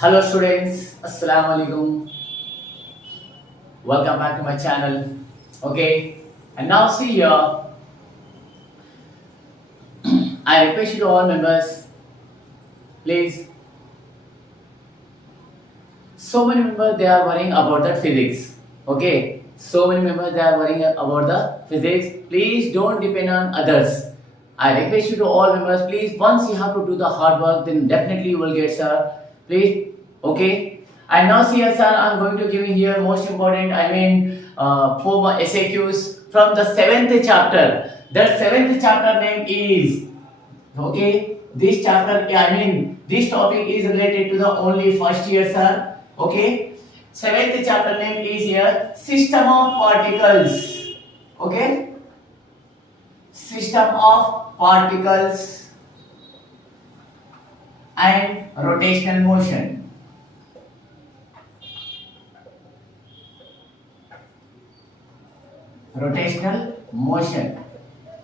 Hello students, Assalamu alaikum. Welcome back to my channel. Okay, and now see here, I request you to all members, please. So many members they are worrying about the physics. Okay, so many members they are worrying about the physics. Please don't depend on others. I request you to all members, please. Once you have to do the hard work, then definitely you will get sir. Please, okay. And now see here, sir. I'm going to give you here most important. For my SAQs from the 7th chapter. The 7th chapter name is okay. This chapter, this topic is related to the only first year, sir. Okay. 7th chapter name is here system of particles. Okay. System of particles and rotational motion. Rotational motion.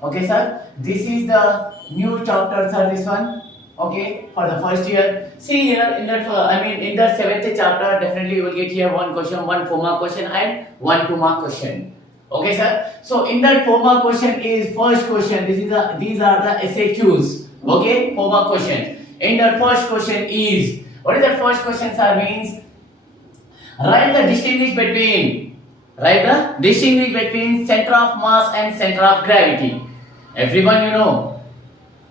Okay, sir. This is the new chapter, sir. This one. Okay, for the first year. See here in that. In the 7th chapter, definitely you will get here one question, one 4-mark question, and one 2-mark question. Okay, sir. So in that 4-mark question is first question. These are the SAQs. Okay, 4-mark question. In that first question is what is that first question, sir? Means write the distinguish between center of mass and center of gravity. Everyone you know.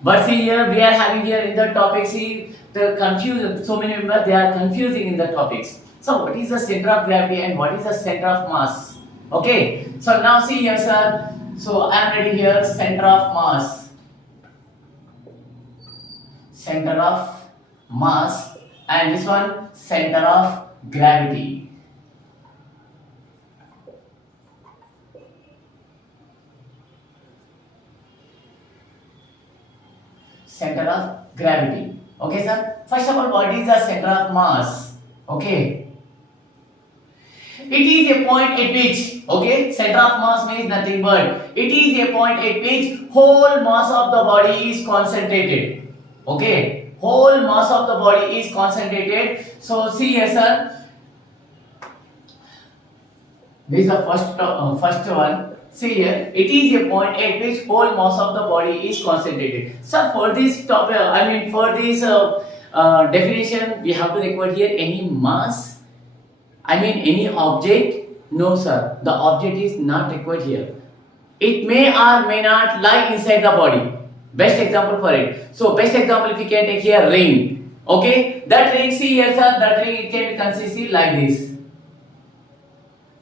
But see here we are having here in the topic. See the confusion. So many members they are confusing in the topics. So what is the center of gravity and what is the center of mass? Okay. So now see here, sir. So I am ready here. Center of mass. Center of mass and this one center of gravity. Center of gravity. Okay, sir. First of all, what is the center of mass? Okay. It is a point at which, okay, center of mass means nothing but it is a point at which whole mass of the body is concentrated. Okay, whole mass of the body is concentrated. So see here, sir. This is the first one. See here, it is a point at which whole mass of the body is concentrated. So for this topic, for this definition, we have to record here any mass. Any object. No, sir. The object is not required here. It may or may not lie inside the body. Best example for it. So best example if you can take here ring. Okay, that ring. See here, sir. That ring it can be consisted like this.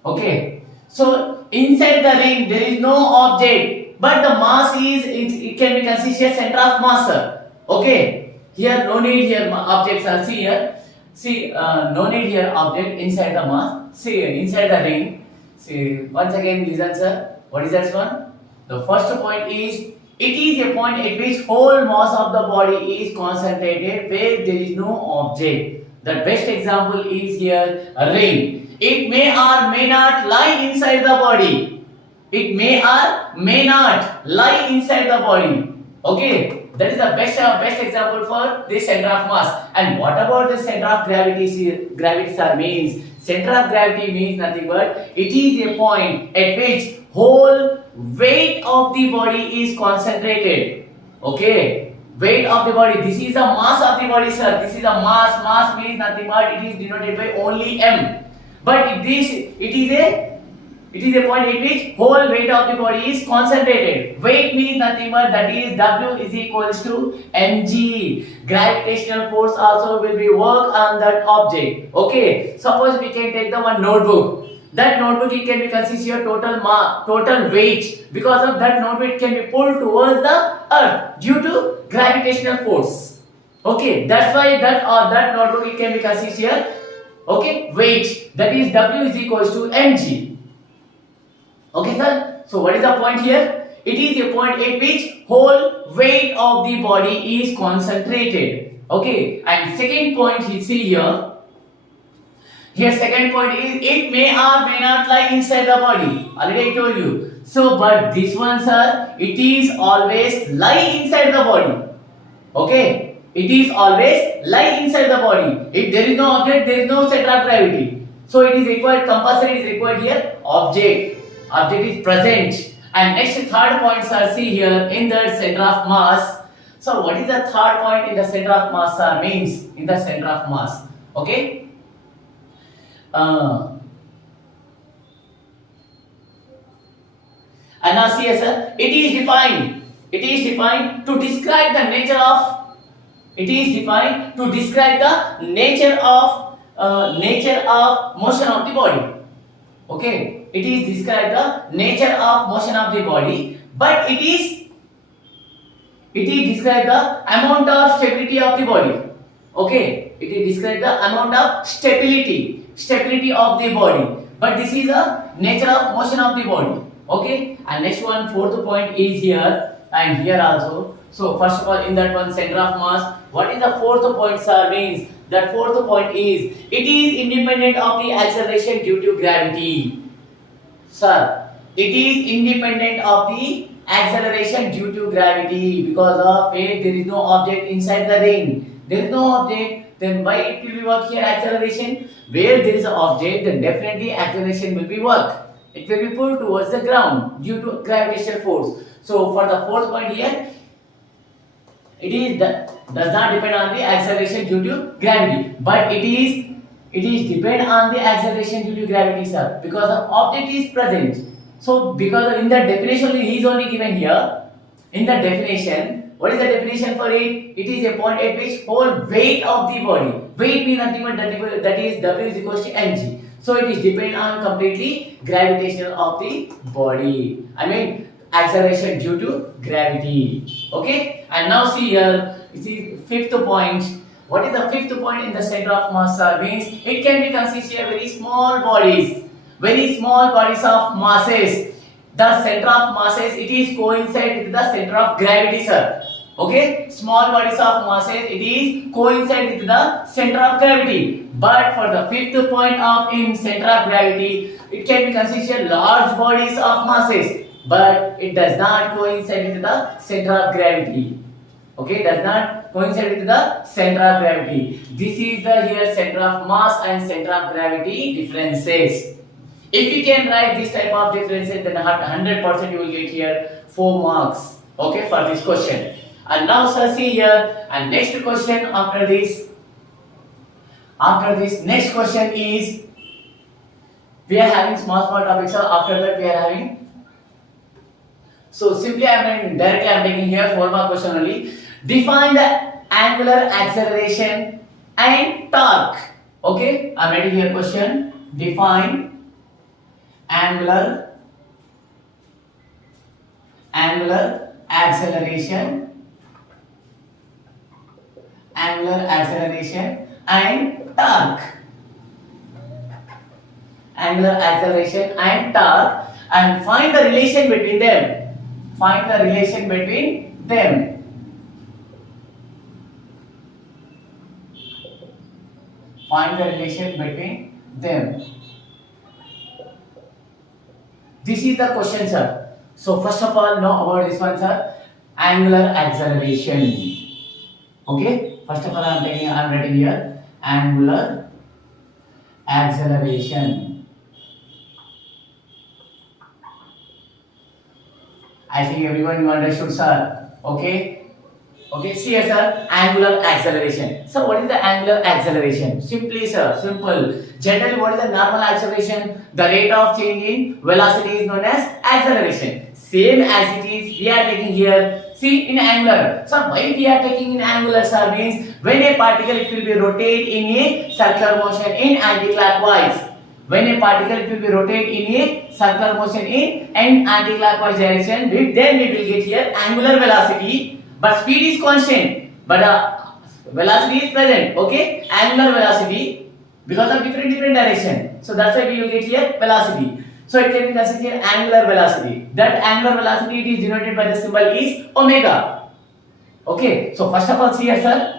Okay. So inside the ring there is no object, but the mass is it can be considered center of mass, sir. Okay. Here no need here objects are. See here. See no need here object inside the mass. See inside the ring. See once again listen, sir. What is that one? The first point is it is a point at which whole mass of the body is concentrated where there is no object. The best example is here a ring. It may or may not lie inside the body. It may or may not lie inside the body. Okay, that is the best example for this center of mass. And what about the center of gravity? Gravity, sir, means center of gravity means nothing but it is a point at which whole weight of the body is concentrated. Okay, weight of the body. This is the mass of the body, sir. This is the mass. Mass means nothing but it is denoted by only m. But it is a point at which whole weight of the body is concentrated. Weight means nothing but that is W is equals to mg. Gravitational force also will be work on that object. Okay. Suppose we can take the one notebook. That notebook it can be considered total weight. Because of that notebook can be pulled towards the earth due to gravitational force. Okay. That's why that notebook it can be considered. Okay, weight, that is W is equals to mg. Okay, sir. So what is the point here? It is a point at which whole weight of the body is concentrated. Okay, and second point you see here. Here second point is it may or may not lie inside the body. Already I told you. So but this one, sir, it is always lie inside the body. Okay. it is always lie inside the body. If there is no object, there is no center of gravity. So it is required, compulsory is required here, object. Object is present. And next third points are see here in the center of mass. So what is the third point in the center of mass sir? Means in the center of mass. Okay. And now see here sir, it is defined. It is defined to describe the nature of. It is defined to describe the nature of motion of the body. Okay, it is describe the nature of motion of the body, but it is describe the amount of stability of the body. Okay, it is describe the amount of stability of the body, but this is the nature of motion of the body. Okay, and next one, fourth point is here and here also. So first of all, in that one, center of mass, what is the fourth point sir? Means that fourth point is it is independent of the acceleration due to gravity. Sir, it is independent of the acceleration due to gravity, because of it there is no object inside the ring. There is no object, then why it will be work here acceleration? Where there is an object, then definitely acceleration will be work. It will be pulled towards the ground due to gravitational force. So for the fourth point here, it is does not depend on the acceleration due to gravity, but it is depend on the acceleration due to gravity sir, because the object is present. So because in the definition he is only given here. In the definition, what is the definition for it? It is a point at which whole weight of the body, weight means nothing but that is W is equals to mg. So it is depend on completely gravitation of the body. I mean acceleration due to gravity. Okay, and now see here, see fifth point. What is the fifth point in the center of mass sir? Means it can be consist of very small bodies of masses. The center of masses, it is coincide with the center of gravity sir. Okay, small bodies of masses, it is coincide with the center of gravity. But for the fifth point of in center of gravity, it can be considered large bodies of masses, but it does not coincide with the center of gravity. Okay, does not coincide with the center of gravity. This is the here center of mass and center of gravity differences. If you can write this type of differences, then 100% you will get here 4 marks. Okay, for this question. And now sir, see here, and next question after this next question is, we are having small topics. So after that we are having, so simply I am taking here 4 mark question only. Define the angular acceleration and torque. Okay, I am writing here question. Define angular acceleration and torque. Angular acceleration and torque, and find the relation between them. Find the relation between them. Find the relation between them. This is the question sir. So first of all, know about this one sir, angular acceleration. Okay, first of all I am writing here angular acceleration. I think everyone you understood sir. Okay, see here sir, angular acceleration. So what is the angular acceleration? Simply sir, simple. Generally what is the normal acceleration? The rate of change in velocity is known as acceleration. Same as it is we are taking here. See in angular. So why we are taking in angular sir? Means when a particle it will be rotate in a circular motion in anti-clockwise. When a particle it will be rotate in a circular motion in anti-clockwise direction, then we will get here angular velocity, but speed is constant, but velocity is present. Okay, angular velocity because of different direction. So that's why we will get here velocity. So it can be considered angular velocity. That angular velocity it is denoted by the symbol is omega. Okay, so first of all see here sir.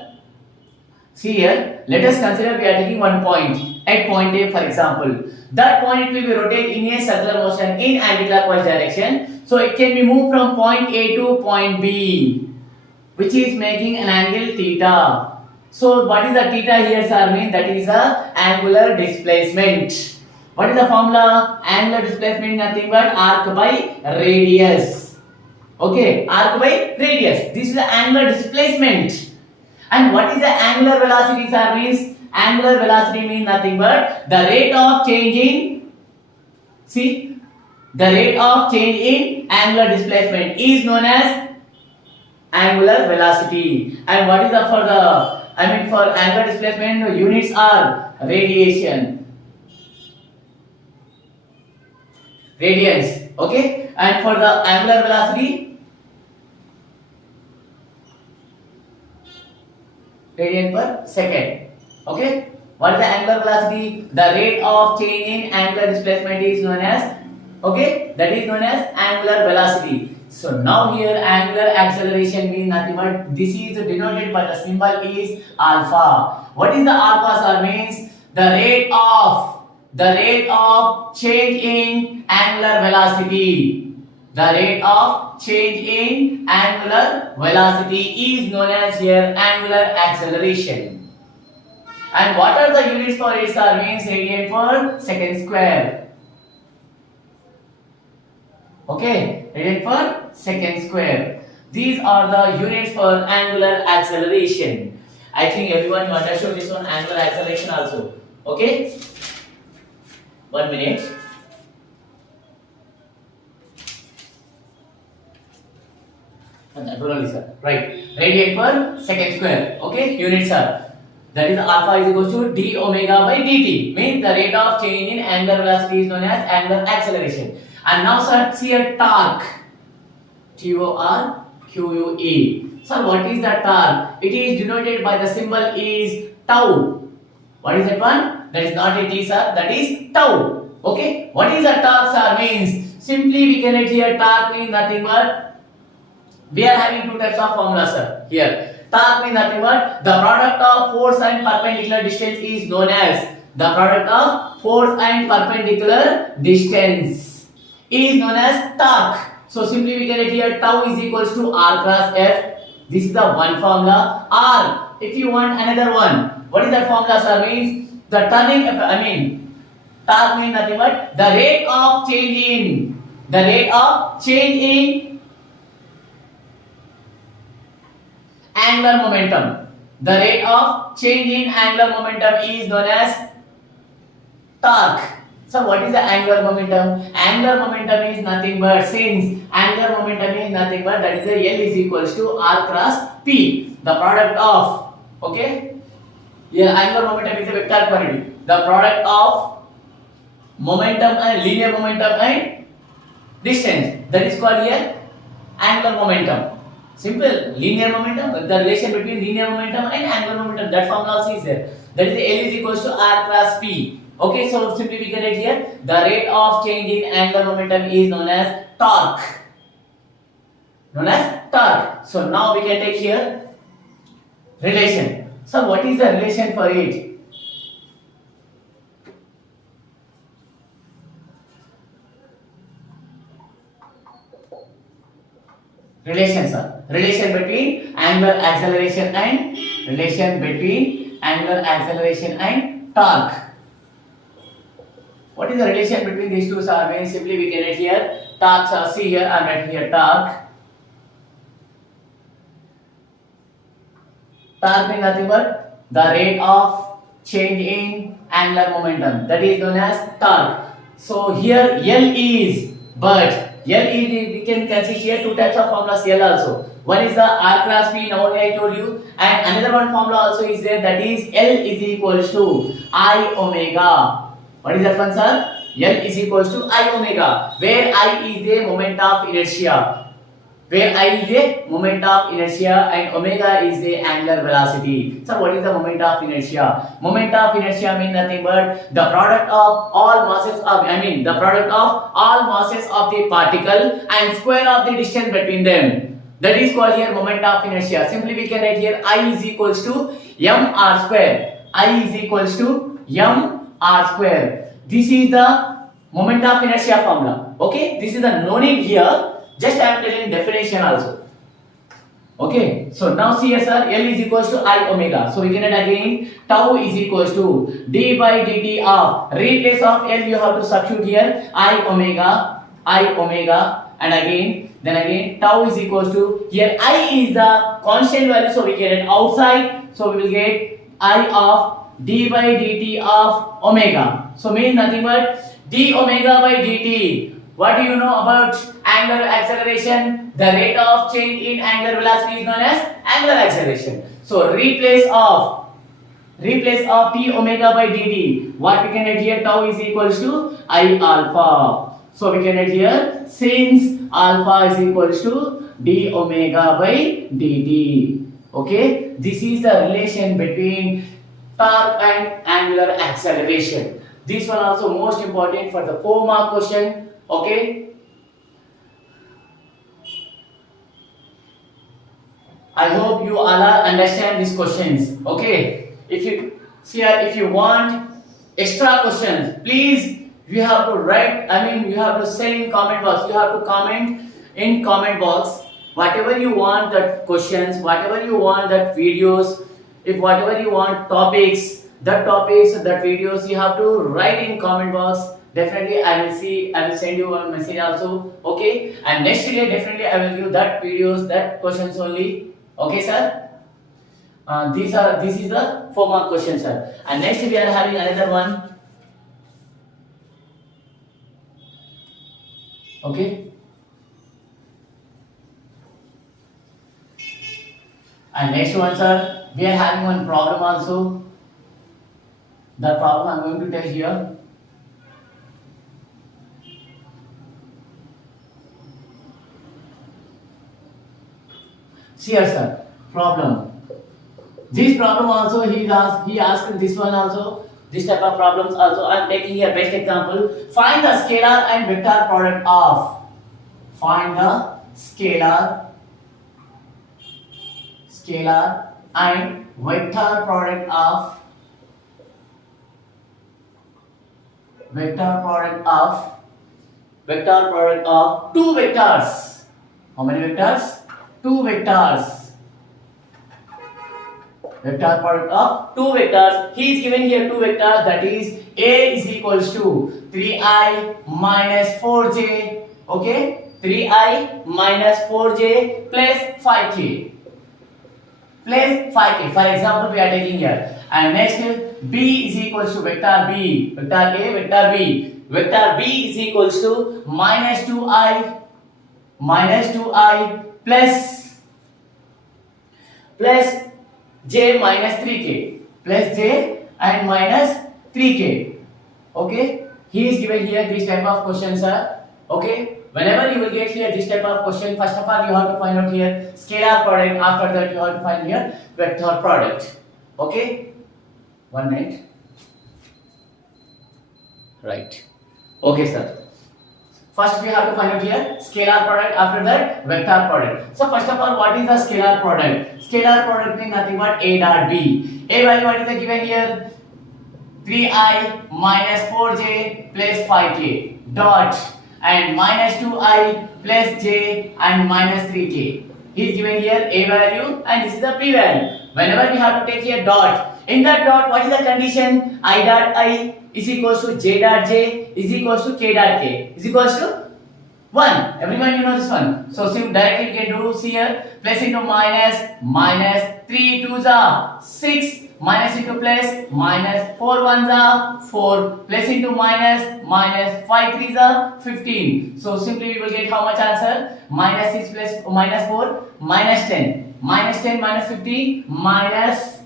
See here, let us consider we are taking one point. At point A, for example, that point it will be rotate in a circular motion in anti-clockwise direction. So it can be moved from point A to point B. which is making an angle theta. So what is the theta here, sir? Mean that is a angular displacement. What is the formula? Angular displacement nothing but arc by radius. Okay, arc by radius. This is the angular displacement. And what is the angular velocity, sir? Means angular velocity means nothing but the rate of change in, see, the rate of change in angular displacement is known as angular velocity. And what is the for the, for angular displacement the units are radians. Okay, and for the angular velocity, radian per second. Okay, what is the angular velocity? The rate of change in angular displacement is known as, okay, that is known as angular velocity. So now here angular acceleration means nothing but this is denoted by the symbol is alpha. What is the alpha, sir? Means the rate of change in angular velocity. The rate of change in angular velocity is known as here angular acceleration. And what are the units for it, sir? Means radian per second square. Okay, radian per second square. These are the units for angular acceleration. I think everyone understood this one, angular acceleration also. Okay, 1 minute. Sir. Right, radian per second square. Okay, units are, that is alpha is equal to d omega by dt. Means the rate of change in angular velocity is known as angular acceleration. And now, sir, see a torque. Torque. Sir, what is the torque? It is denoted by the symbol is tau. What is that one? That is not a t, sir. That is tau. Okay. What is a torque, sir? Means simply we can write here torque means nothing but, we are having two types of formulas, sir. Here, torque means nothing but the product of force and perpendicular distance is known as, the product of force and perpendicular distance is known as torque. So simply we can write here tau is equals to r cross f. This is the one formula. R, if you want another one, what is that formula, sir? Means the turning, torque means nothing but the rate of change in angular momentum. The rate of change in angular momentum is known as torque. So what is the angular momentum? Angular momentum is nothing but, since angular momentum is nothing but, that is the L is equals to R cross P. The product of, okay, here angular momentum is a vector quantity. The product of momentum and linear momentum and distance, that is called here angular momentum. Simple, linear momentum, the relation between linear momentum and angular momentum, that formula also is there. That is the L is equals to R cross P. Okay, so simply we can write here the rate of change in angular momentum is known as torque. So now we can take here relation. So what is the relation for it? Relation, sir. Relation between angular acceleration and torque. What is the relation between these two, sir? Means simply we can write here torque, sir. See here, I am writing here torque. Torque means nothing but the rate of change in angular momentum, that is known as torque. So here L is, we can consider here two types of formulas L also. One is the R cross P, now only I told you, and another one formula also is there, that is L is equals to I omega. What is that one, sir? L is equals to I omega, where I is the moment of inertia. And omega is the angular velocity. So what is the moment of inertia? Moment of inertia means nothing but the product of all masses of the particle and square of the distance between them. That is called here moment of inertia. Simply we can write here I is equals to mr square. This is the moment of inertia formula. Okay, this is the no need here. Just I am telling definition also. Okay, so now see here sir, L is equals to I omega. So we can add again tau is equals to d by dt of, replace of L you have to substitute here I omega, and again then again tau is equals to, here I is the constant value, so we get it outside, so we will get I of d by dt of omega. So means nothing but d omega by dt. What do you know about angular acceleration? The rate of change in angular velocity is known as angular acceleration. So replace of d omega by dt. What we can add here? Tau is equals to I alpha. So we can add here, since alpha is equals to d omega by dt. Okay, this is the relation between torque and angular acceleration. This one also most important for the 4-mark question. Okay, I hope you all are understand these questions. Okay, if you see here, if you want extra questions, please you have to write. You have to send in comment box. You have to comment in comment box whatever you want that questions, whatever you want that videos, if whatever you want topics, that videos you have to write in comment box. Definitely I will see, I will send you one message also. Okay, and next day definitely I will give that videos, that questions only. Okay sir, this is the 4-mark question sir, and next we are having another one. Okay, and next one sir, we are having one problem also. The problem I am going to tell here. See here sir, problem. This problem also he asked this one also, this type of problems also. I am taking here best example. Find the scalar and vector product of. Find the scalar and vector product of two vectors. How many vectors? Two vectors. Vector product of two vectors. He is given here two vectors, that is A is equals to 3i minus 4j. Okay, 3i minus 4j plus 5k. For example, we are taking here. And next, B is equals to vector B. Vector A, vector B. Vector B is equals to minus 2i plus j minus 3k, plus j and minus 3k. Okay, he is given here this type of questions sir. Okay, whenever you will get here this type of question, first of all you have to find out here scalar product, after that you have to find here vector product. Okay, 1 minute. Right. Okay sir, first we have to find out here scalar product, after that vector product. So first of all, what is the scalar product? Scalar product means nothing but A dot B. A value what is the given here? 3i minus 4j plus 5k dot, and minus 2i plus j and minus 3k. He is given here A value and this is the P value. Whenever we have to take here dot, in that dot what is the condition? I dot I is equals to j dot j is equals to k dot k is equals to 1. Everyone you know this one. So directly you can do here, plus into minus 3 2s are 6, minus into plus, minus 4 1s are 4, plus into minus 5 3s are 15. So simply we will get how much answer? Minus 6 plus minus 4, minus 10. Minus 10 minus 15, minus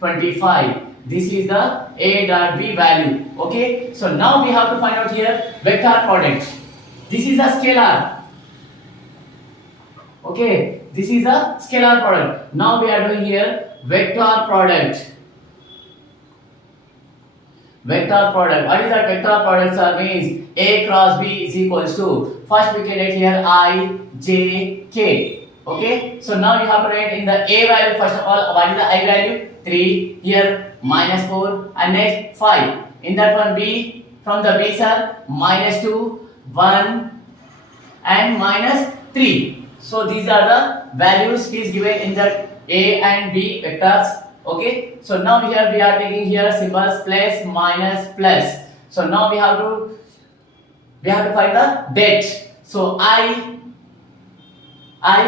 25. This is the A dot B value. Okay, so now we have to find out here vector product. This is a scalar. Okay, this is a scalar product. Now we are doing here vector product. Vector product. What is that vector product sir? Means A cross B is equals to, first we can write here I, J, K. Okay, so now you have to write in the A value first of all. What is the I value? 3, here minus 4, and next 5. In that one B, from the B sir, minus 2, 1 and minus 3. So these are the values is given in the A and B vectors. Okay. So now here we are taking here symbols plus, minus, plus. So now we have to find the det. So I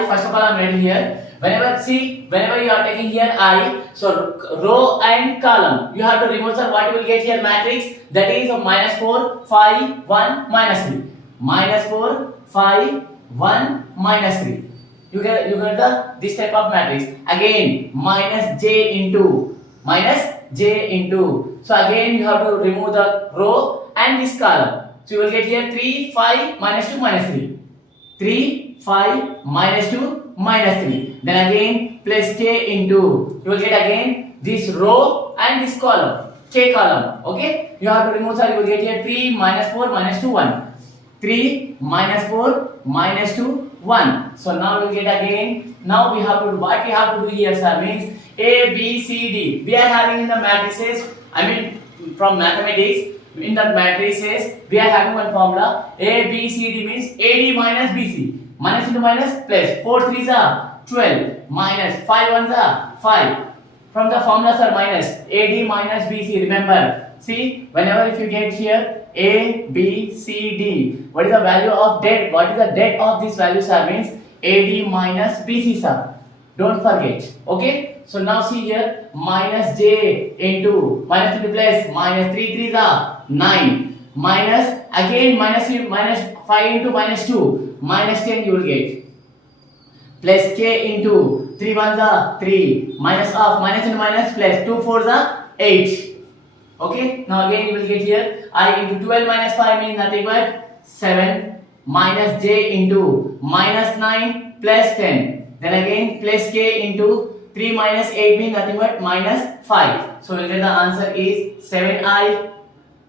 first of all I am writing here. Whenever you are taking here I, so row and column, you have to remove, sir. What you will get here matrix, that is minus 4, 5, 1, minus 3. Minus 4, 5, 1, minus 3. You get the this type of matrix. Again minus j into. So again you have to remove the row and this column. So you will get here 3, 5, minus 2, minus 3. 3, 5, minus 2, minus 3. Then again plus k into. You will get again this row and this column. K column. Okay. You have to remove, sir. You will get here 3, minus 4, minus 2, 1. 3, minus 4, minus 2, 1. So now we will get again. Now we have to do what we have to do here, sir, means A, B, C, D. We are having in the matrices, I mean from mathematics, in the matrices we are having one formula. A, B, C, D means AD minus BC. Minus into minus plus. 4 3s are 12 minus 5 1s are 5. From the formulas are minus AD minus BC. Remember, see, whenever if you get here A, B, C, D, what is the value of det? What is the det of this value, sir? Means AD minus BC, sir. Don't forget. Okay. So now see here minus j into minus plus minus 3 3s are 9 minus again minus 5 into minus 2 minus 10 you will get plus k into 3 1s are 3 minus of minus into minus plus 2 4s are 8. Okay. Now again you will get here I into 12 minus 5 means nothing but 7 minus j into minus 9 plus 10. Then again plus k into 3 minus 8 means nothing but minus 5. So we will get the answer is 7i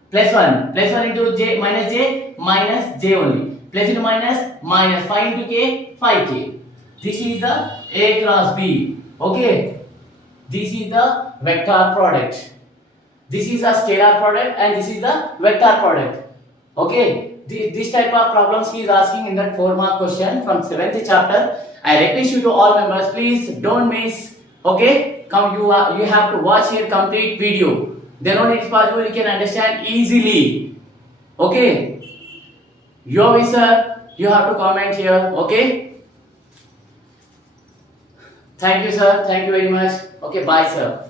plus 1. Plus 1 into j minus j only. Plus into minus 5 into k 5k. This is the A cross B. Okay. This is the vector product. This is a scalar product and this is the vector product. Okay. This type of problems he is asking in that 4-mark question from 7th chapter. I request you to all members, please don't miss. Okay. You have to watch here complete video. Then only it's possible you can understand easily. Okay. Your wish, sir. You have to comment here. Okay. Thank you, sir. Thank you very much. Okay. Bye, sir.